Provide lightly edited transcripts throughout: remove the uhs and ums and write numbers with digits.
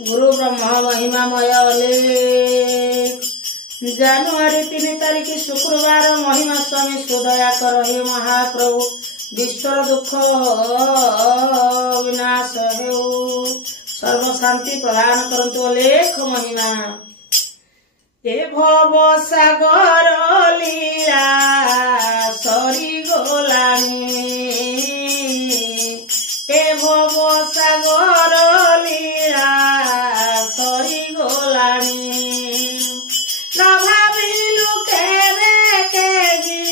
गुरु ब्रह्मा महिमामय लेख जानुआरी 3 तारीख शुक्रवार महिमा स्वामी सुदया कर हे महाप्रभु विश्वर दुख विनाश हे सर्व शांति प्रदान करंतु लेख महिमा ए भव सागर लीला सरी गोलानी ए भव सागर लीला सरी गोलानी न भाविलु केवे केही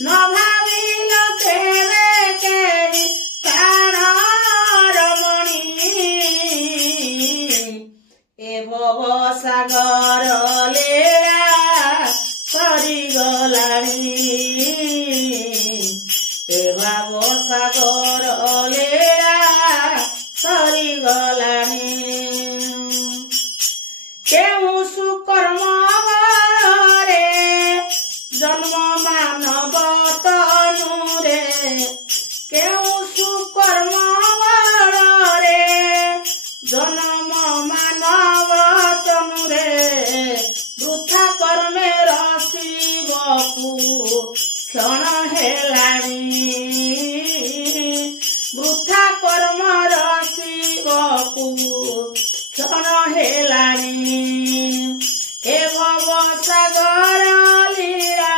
न भाविलु केवे केही प्राण रमणी ए भव सागर लीला सरी गोलानी ए भव सागर लीला सरी गोलानी केउ सुकर्म रे जन्म मानव तनु रे केउ सुकर्म रे जन्म मानव तनु रे वृथा कर्मे शिवकु क्षण हेलानी वृथा कर्म शिवकु क्षण हेलानी ए भव सागर लीला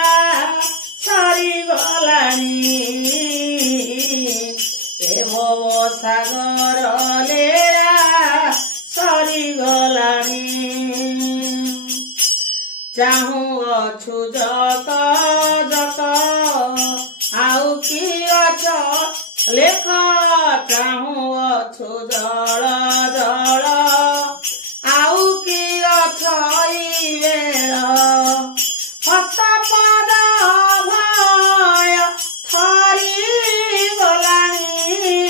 सरी गलानी ए भव सागर लीला सरी गलानी चाहू अछु जक जक आउ कि अछ लेख चाहू अछु जल जल आउ कि अछ बेल हस्तपद भय थरी गलानी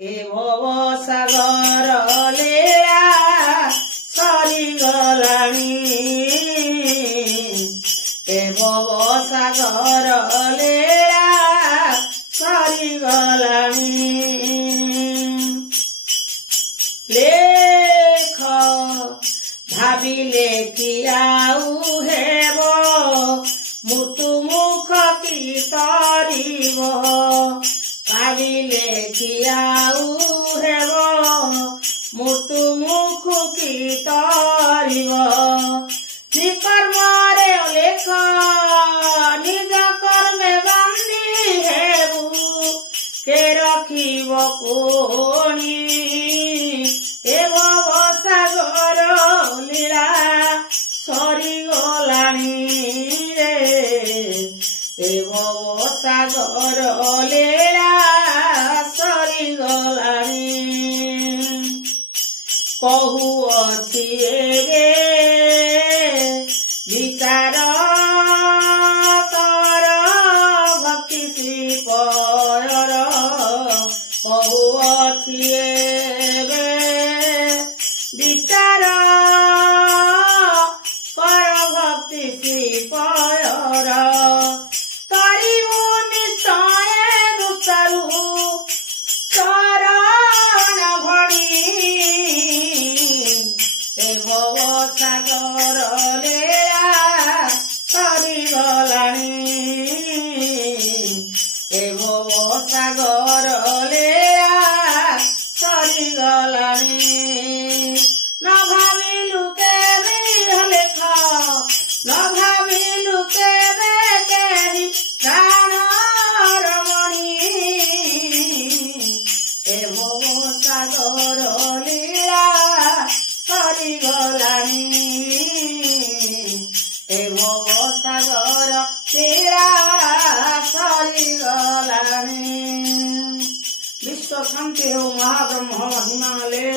ए भव सागर लीला सरी गलानी ए भव सागर लीला सरी गलानी लेख भाविले कि आउ हेब मृत्यु मुख कि तरिब भाविले कि आउ हेब मृत्यु मुख कि तरिब निकर्म रे लेख निज कर्मे बांधी हेबु के रखिब कोणी ए भव सागर लीला सरी गलानी रे ए भव सागर लीला सरी गलानी कहु अछि एबे विचार कर भक्ति श्रीपयर कहु अछि एबे विचार कर भक्ति श्रीपयर तरिबु निश्चय दुष्टालु चरण भणी ए भव सागर लीला सरी गलानी ए भव सागर लीला सरी गलानी न भाविलु केवे लेख न भाविलु केवे केही प्राण रमणी ए भव सागर लीला सरी गलानी ए भव सागर लीला सरी गलानी विश्व शांति हो महाब्रह्म महिमा ले।